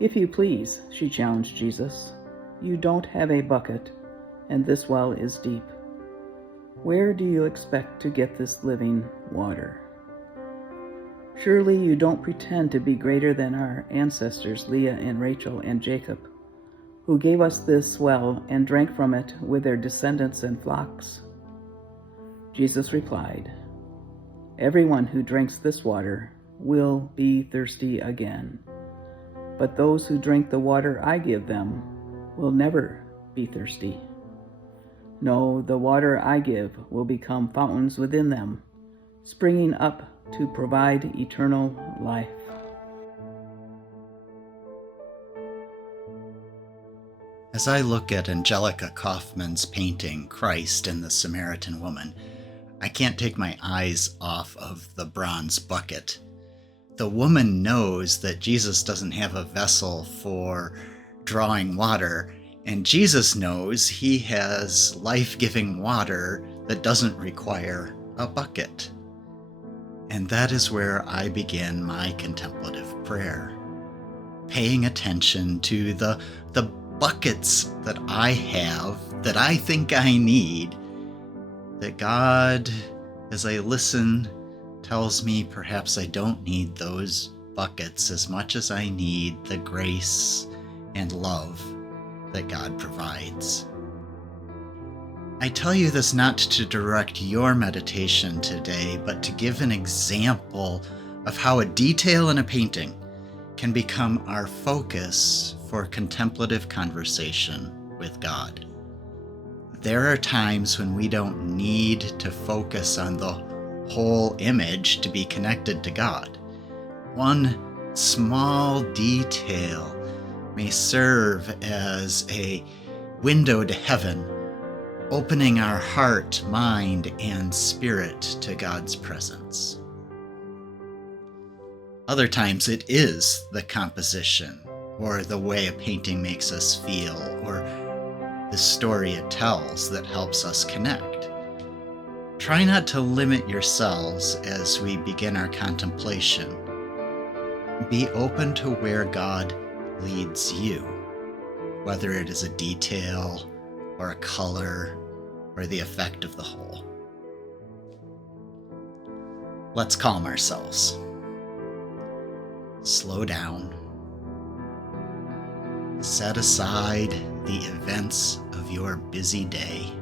"If you please," she challenged Jesus, "you don't have a bucket, and this well is deep. Where do you expect to get this living water? Surely you don't pretend to be greater than our ancestors Leah and Rachel and Jacob, who gave us this well and drank from it with their descendants and flocks." Jesus replied, "Everyone who drinks this water will be thirsty again. But those who drink the water I give them will never be thirsty. No, the water I give will become fountains within them, springing up to provide eternal life." As I look at Angelica Kauffman's painting, Christ and the Samaritan Woman, I can't take my eyes off of the bronze bucket. The woman knows that Jesus doesn't have a vessel for drawing water, and Jesus knows he has life-giving water that doesn't require a bucket. And that is where I begin my contemplative prayer, paying attention to the buckets that I have, that I think I need, that God, as I listen, tells me perhaps I don't need those buckets as much as I need the grace and love that God provides. I tell you this not to direct your meditation today, but to give an example of how a detail in a painting can become our focus for contemplative conversation with God. There are times when we don't need to focus on the whole image to be connected to God. One small detail may serve as a window to heaven, opening our heart, mind, and spirit to God's presence. Other times it is the composition, or the way a painting makes us feel, or the story it tells that helps us connect. Try not to limit yourselves as we begin our contemplation. Be open to where God leads you, whether it is a detail or a color or the effect of the whole. Let's calm ourselves. Slow down. Set aside the events of your busy day.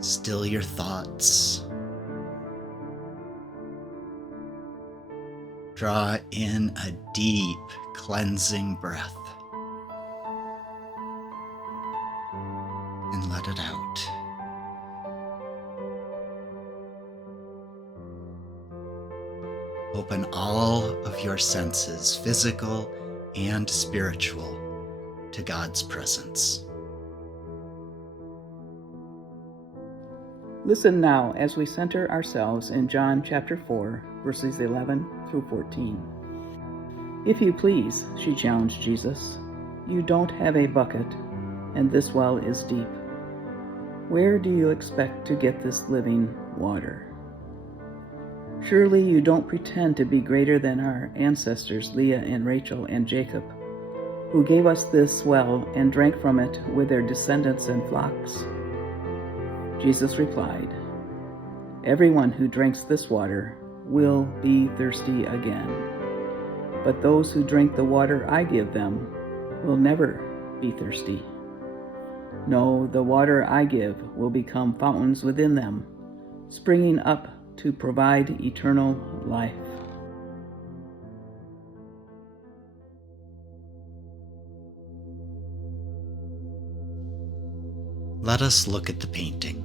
Still your thoughts. Draw in a deep, cleansing breath. And let it out. Open all of your senses, physical and spiritual, to God's presence. Listen now as we center ourselves in John chapter 4, verses 11 through 14. "If you please," she challenged Jesus, "you don't have a bucket, and this well is deep. Where do you expect to get this living water? Surely you don't pretend to be greater than our ancestors Leah and Rachel and Jacob, who gave us this well and drank from it with their descendants and flocks." Jesus replied, "Everyone who drinks this water will be thirsty again. But those who drink the water I give them will never be thirsty. No, the water I give will become fountains within them, springing up to provide eternal life." Let us look at the painting.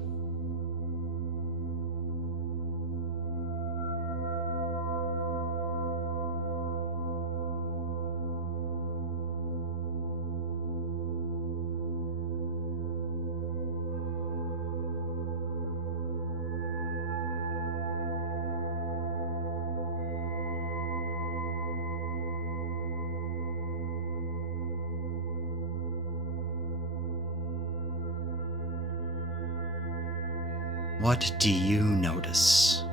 What do you notice?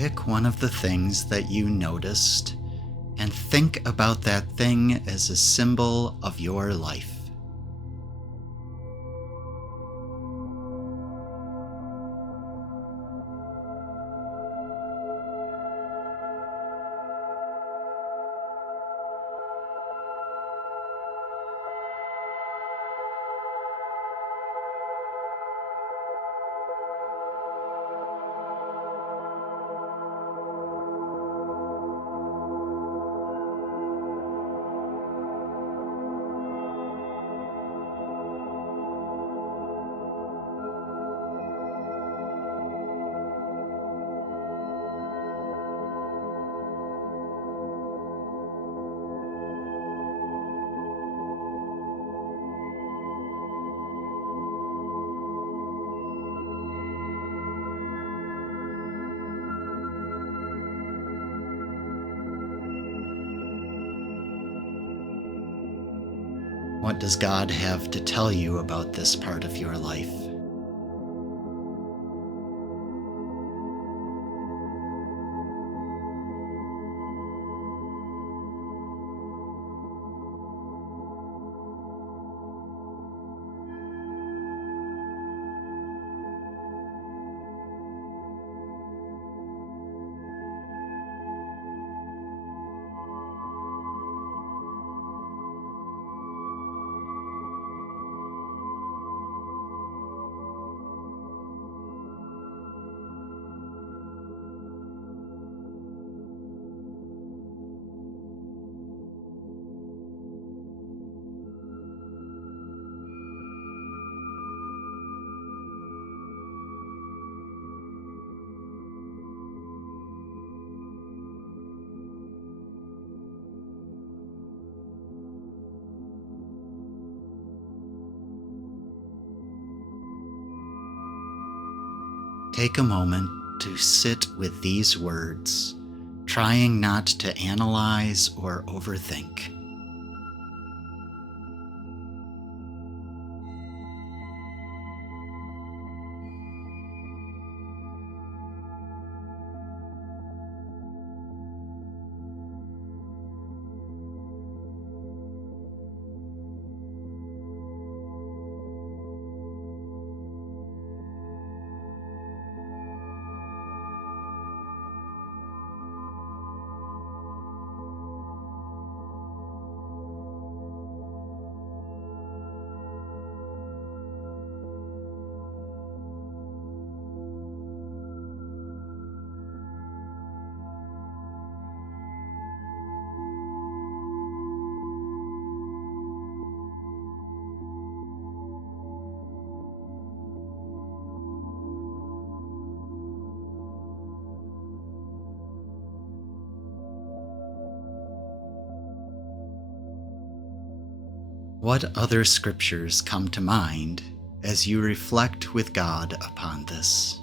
Pick one of the things that you noticed and think about that thing as a symbol of your life. What does God have to tell you about this part of your life? Take a moment to sit with these words, trying not to analyze or overthink. What other scriptures come to mind as you reflect with God upon this?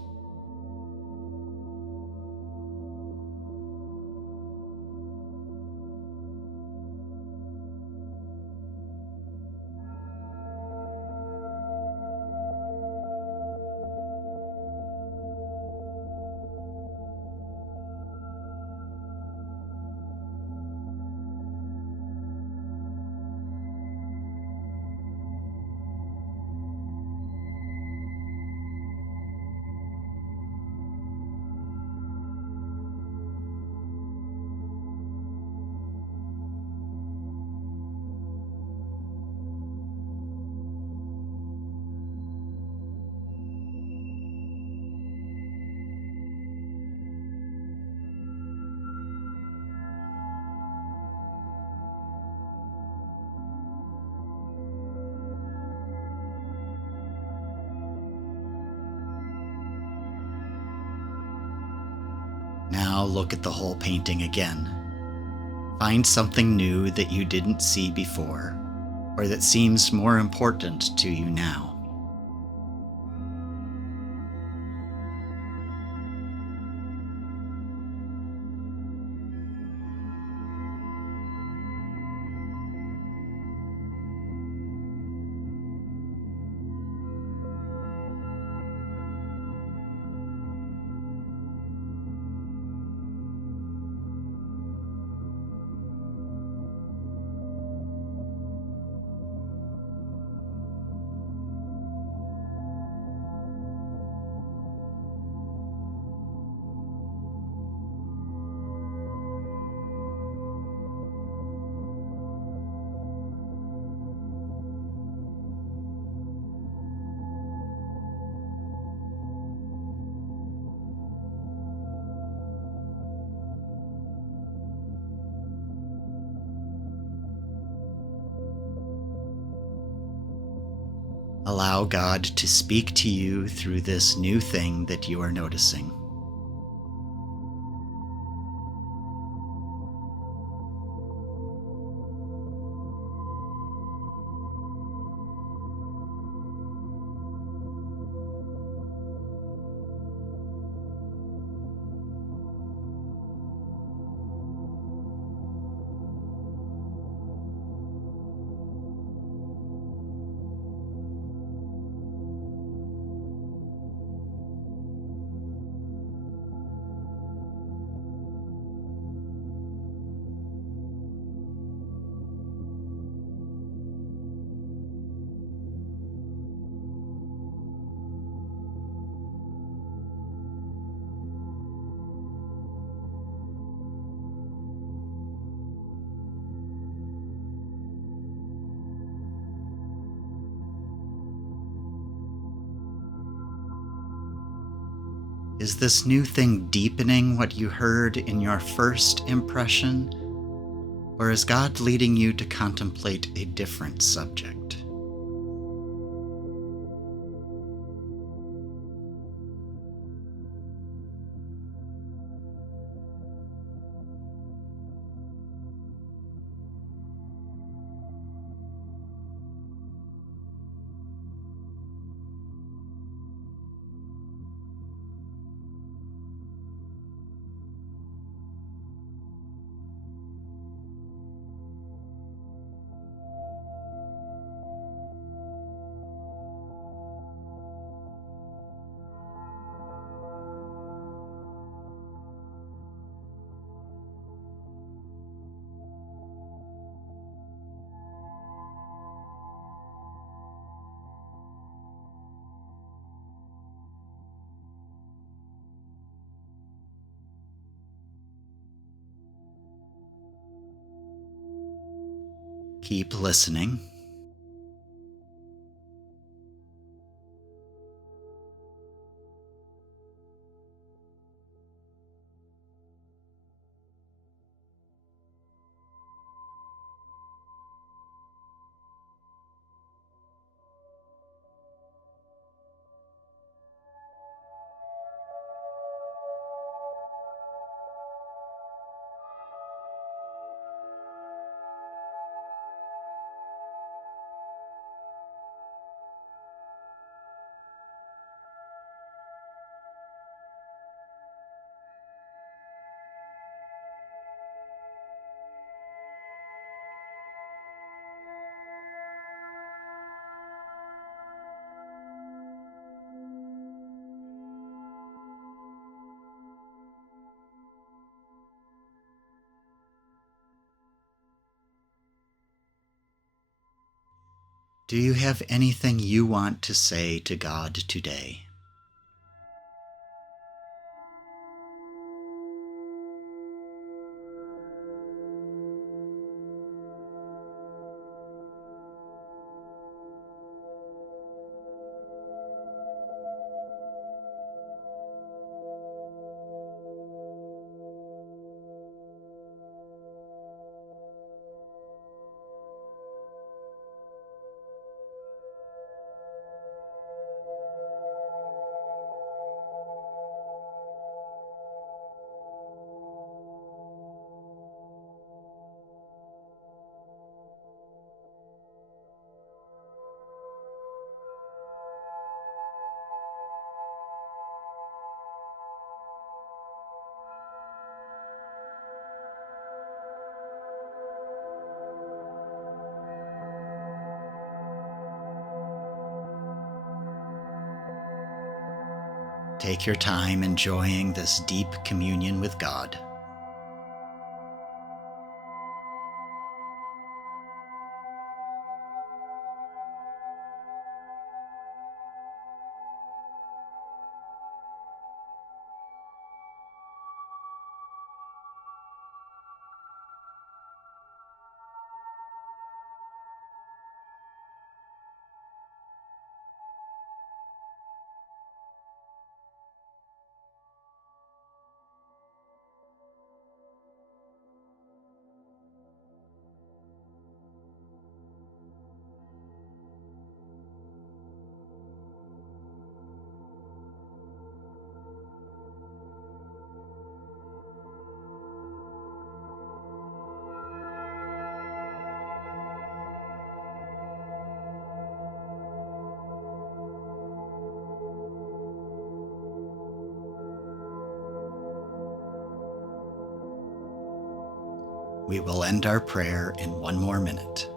Now look at the whole painting again. Find something new that you didn't see before, or that seems more important to you now. Allow God to speak to you through this new thing that you are noticing. Is this new thing deepening what you heard in your first impression? Or is God leading you to contemplate a different subject? Keep listening. Do you have anything you want to say to God today? Take your time enjoying this deep communion with God. We will end our prayer in one more minute.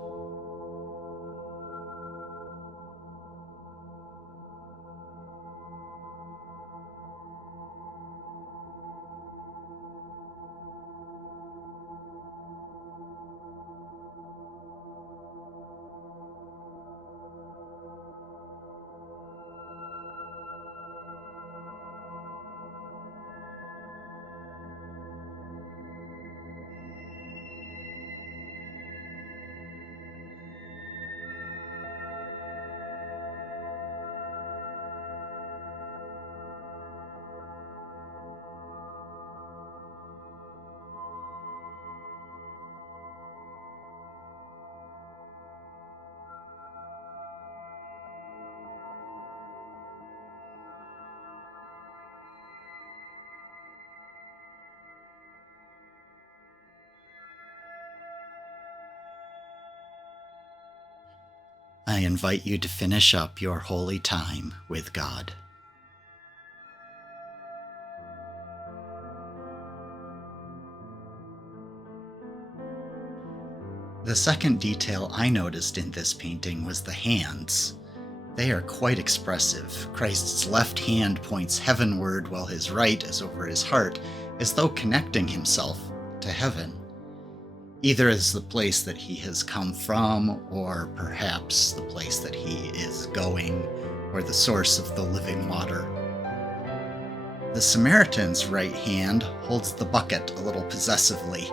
I invite you to finish up your holy time with God. The second detail I noticed in this painting was the hands. They are quite expressive. Christ's left hand points heavenward while his right is over his heart, as though connecting himself to heaven, either as the place that he has come from, or perhaps the place that he is going, or the source of the living water. The Samaritan's right hand holds the bucket a little possessively,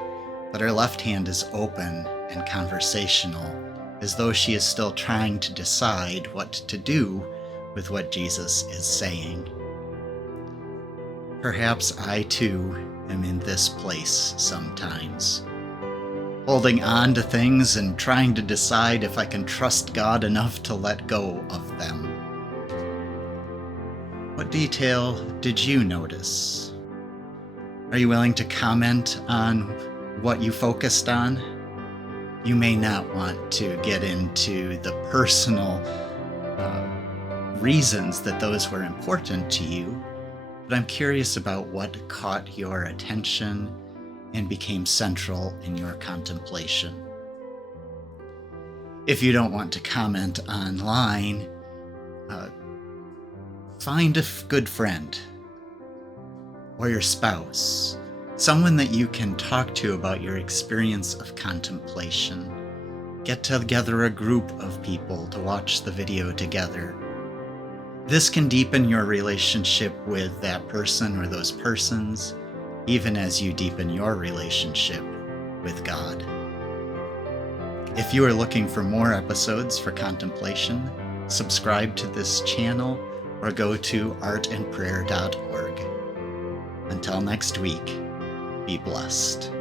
but her left hand is open and conversational, as though she is still trying to decide what to do with what Jesus is saying. Perhaps I too am in this place sometimes, holding on to things and trying to decide if I can trust God enough to let go of them. What detail did you notice? Are you willing to comment on what you focused on? You may not want to get into the personal reasons that those were important to you, but I'm curious about what caught your attention and became central in your contemplation. If you don't want to comment online, find a good friend or your spouse, someone that you can talk to about your experience of contemplation. Get together a group of people to watch the video together. This can deepen your relationship with that person or those persons, even as you deepen your relationship with God. If you are looking for more episodes for contemplation, subscribe to this channel or go to artandprayer.org. Until next week, be blessed.